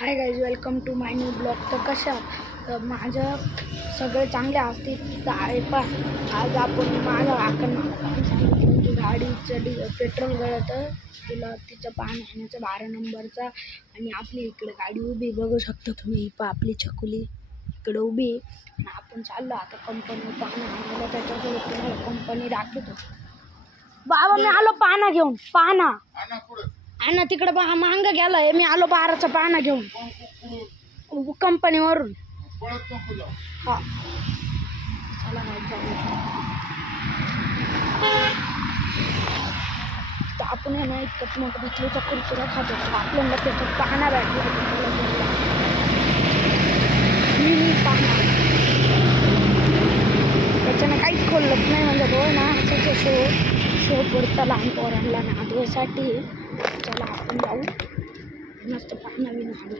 High guys, welcome to my new blog. तर कशा तर माझं सगळे चांगले असतील तर आहे. पण आज आपण माझ्या काकांना सांगितलं की गाडीचं पेट्रोल गळतं, तिला तिचं पान आणण्याचं 12 नंबरचा. आणि आपली इकडे गाडी उभी बघू शकता तुम्ही. आपली छकुली इकडे उभी आणि आपण चाललो आता कंपनी पान आणायला. त्याच्यासोबत तुम्हाला कंपनी दाखवतो. बाबा मी आलो पाना घेऊन. पाना आणि तिकडे मांग गेलाय. मी आलो 12चा पाना घेऊन कंपनीवरून. हा चला तर आपण आहे ना इतकं मोठं भितलीचा कुरकुरा खातो. आपल्याला त्याच्यात पाना भेटला पाना. त्याच्यानं काहीच खोलत नाही म्हणजे बोल ना असं शो पुरता लहान पोरांना नादवासाठी. चला आपण जाऊ मस्त पाना बिन आणू.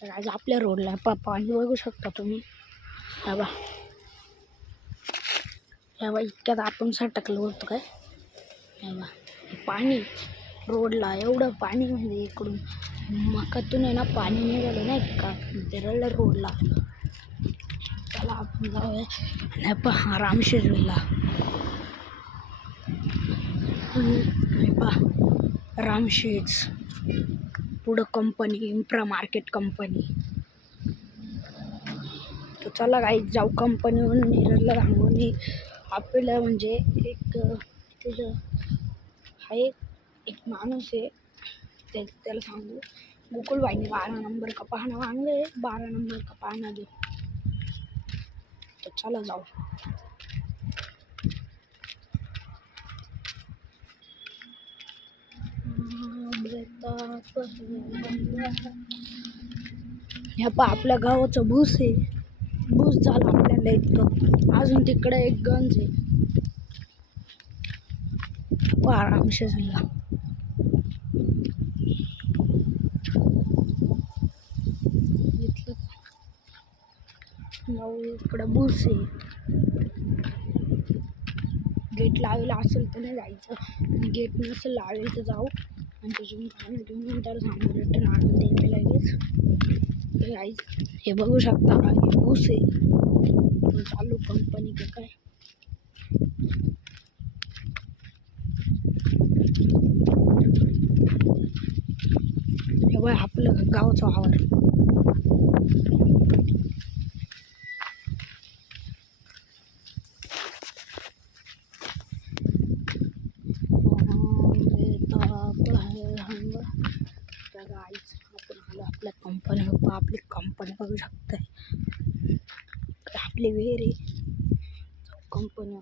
तर आज आपल्या रोडला पाणी बघू शकता तुम्ही. ह्या इतक्यात आपण सटकलो होतो काय. पाणी रोडला एवढं पाणी म्हणजे इकडून मकातून आहे ना पाणी निघालं नाही का ते रोडला. चला आपण जाऊया आणि रामशेजला. रामशेज पुढं कंपनी इम्प्रा मार्केट कंपनी. तर चला काही जाऊ कंपनीवरून निरला रांगोली. आपल्याला म्हणजे एक तिथं आहे एक माणूस आहे त्याला सांगू गोकुलबाईने 12 नंबर का पाहणं मागले. 12 नंबर का पाहणं दे. तर चला जाऊ. आपल्या गावाचं भूस आहे. भूस झालं आपल्याला इतकं. अजून तिकडे एक गंज आहे रामशेजला. इकडं भूस आहे. गेट लावलेला असेल तर नाही जायचं. आणि गेट नसेल लावेल तर जाऊ आणि त्याच्यातून पाणी घेऊन नंतर सांगू रिटर्न आणून देईल लगेच. हे बघू शकता हे भूस आहे. चालू कंपनी का काय. हे बघ आपलं गावचं वावर. आपण आलो आपल्या कंपनी. आपली कंपनी बघू शकताय. आपली विहीर आहे कंपनी.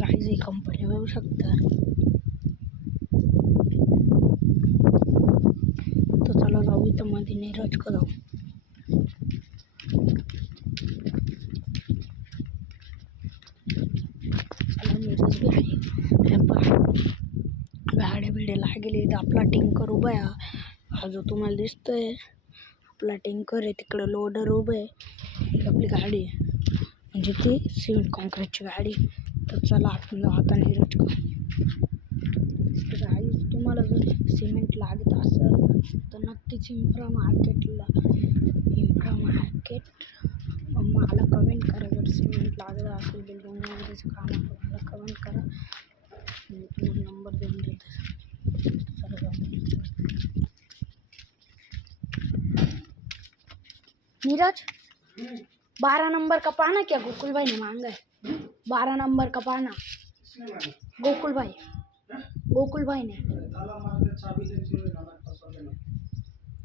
गाईज ही कंपनी बघू शकता. तर चला जाऊ इथं मध्ये नीरज का जाऊ. नीरज बी आहे. गाड्या बिड्या लागेली तर आपला टिंकर उभा आहे. हा जो तुम्हाला दिसतोय आपला टिंकर आहे. तिकडं लोडर उभं आहे. आपली गाडी आहे म्हणजे ती सिमेंट कॉन्क्रीटची गाडी. तर चला आपण जाऊ आता नीरज का. गाईज तुम्हाला जर सिमेंट लागत असेल तर नक्कीच इम्प्रा मार्केट मला कमेंट करा. जर सिमेंट लागत असेल बिल्डिंग वगैरेचं काम असेल मला कमेंट करा. मी तुम्हाला नंबर देऊन देते. चला जाऊ. नीरज 12 नंबर का पाना क्या गोकुल भाई ने मांगा है. 12 नंबर का पाना गोकुल भाई ने.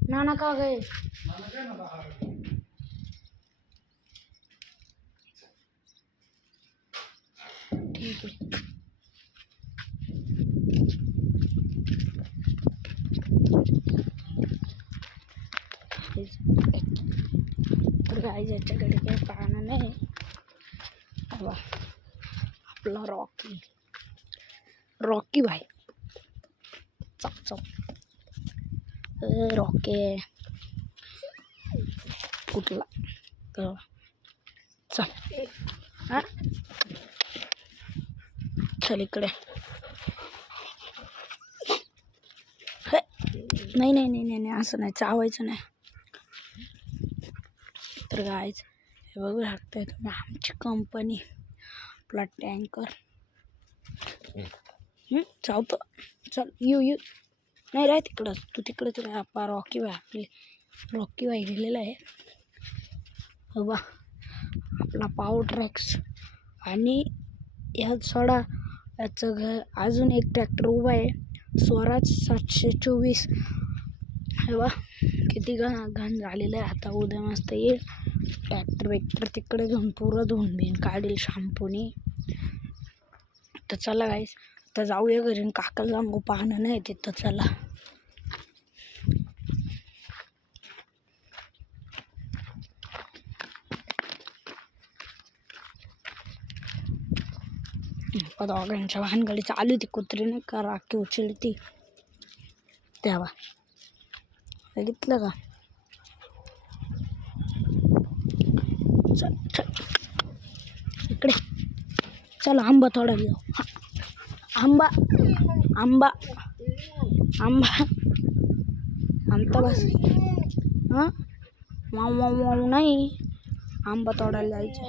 नाना कहाँ गए. ठीक है. काय ज्याच्याकडे काही पाहणं नाही. बघा आपला रॉकी भाई चक रॉके कुठला तर चल हा चल इकडे. नाही नाही नाही नाही असं नाही, चावायचं नाही. तर गाईज हे बघू शकताय तुम्ही आमची कंपनी आपला टँकर चावतो. चल यू नाही राह तिकडंच, तू तिकडंच राह. आपला रॉकी बाई गेलेला आहे. हो बा आपला पॉवर ट्रॅक्स आणि ह्या सोडा याचं घर अजून एक ट्रॅक्टर उभा आहे, स्वराज 724. हे बा किती घाण झालेलं आहे. आता उद्या मस्त येईल ट्रॅक्टर तिकडे घेऊन पुरं धुवून बिन काढील शॅम्पूने. तर चला गाईस आता जाऊया घरी, काकाला सांगू पाहणं नाही तिथं. चला दोघांच्या भानगडी चालू ती कुत्री नाही का राखी उचलती तेव्हा बघितलं का. चल इकडे चल आंबा थोडा घेऊ. आंबा आंबा आंबा आमता बस हां माऊ नाही, आंबा तोडायला जायचं.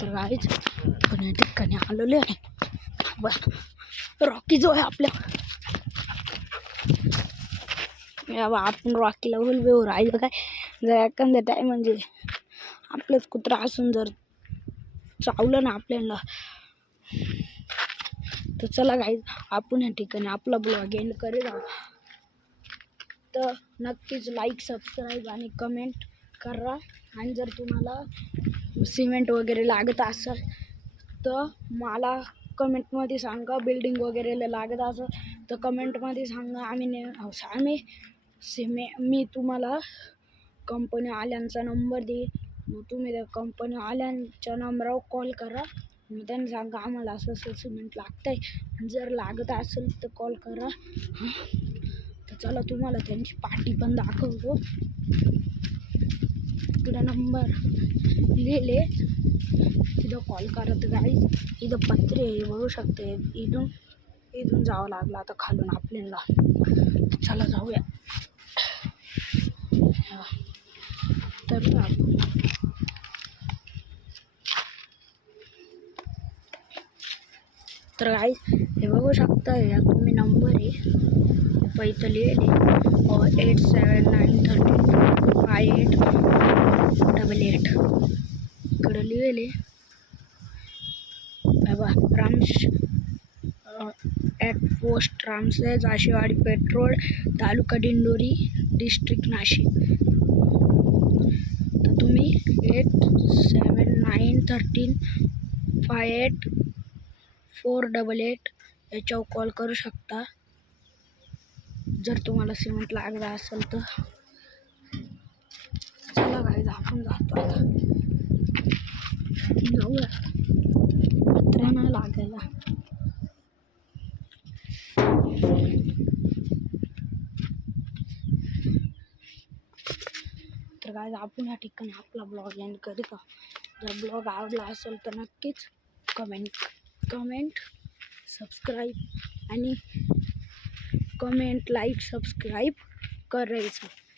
तर गाईच पण या ठिकाणी आलेले आहे. रॉकी जो आहे आपल्या आपण रॉकीला उभे राहिलं काय जर एखाद्या टाईम म्हणजे आपलंच कुत्रा असून जर चावलं ना आपल्याला तर चला गाईज आपण या ठिकाणी आपला ब्लॉग एंड करीत आहोत. तर नक्कीच लाईक सबस्क्राईब आणि कमेंट करा. आणि जर तुम्हाला सिमेंट वगैरे लागत असेल तर मला कमेंटमध्ये सांगा. बिल्डिंग वगैरेला लागत असेल तर कमेंटमध्ये सांगा. मी तुम्हाला कंपनी आल्यांचा नंबर देईल. मग तुम्ही त्या कंपनी आल्यांच्या नंबरावर कॉल करा. मग त्यांनी सांगा आम्हाला असं सिमेंट लागतं आहे, जर लागत असेल तर कॉल करा. तर चला तुम्हाला त्यांची पाटी पण दाखवतो. तिकडं नंबर लिहिले तिथं कॉल करा. तर गाईज इथं पत्रे बघू शकते. इथून जावं लागलं आता खालून आपल्याला. चला जाऊया. तर गाईज हे बघू शकता या तुम्ही नंबर आहे इथं लिहिले 87935888. इकडं लिहिले बाबा at post Ramsaheb Ashewadi petrol taluka Dindori district Nashik. तर तुम्ही 8793588488 याच्यावर कॉल करू शकता जर तुम्हाला सिमेंट लागलं असेल तर. चला गाईज आपण जातो आता. जाऊया पत्रा नाही लागायला. तर गाईज आपण या ठिकाणी आपला ब्लॉग एंड करीत आहोत. जर ब्लॉग आवडला असेल तर नक्कीच कमेंट सबस्क्राईब आणि लाईक सबस्क्राईब करायचं.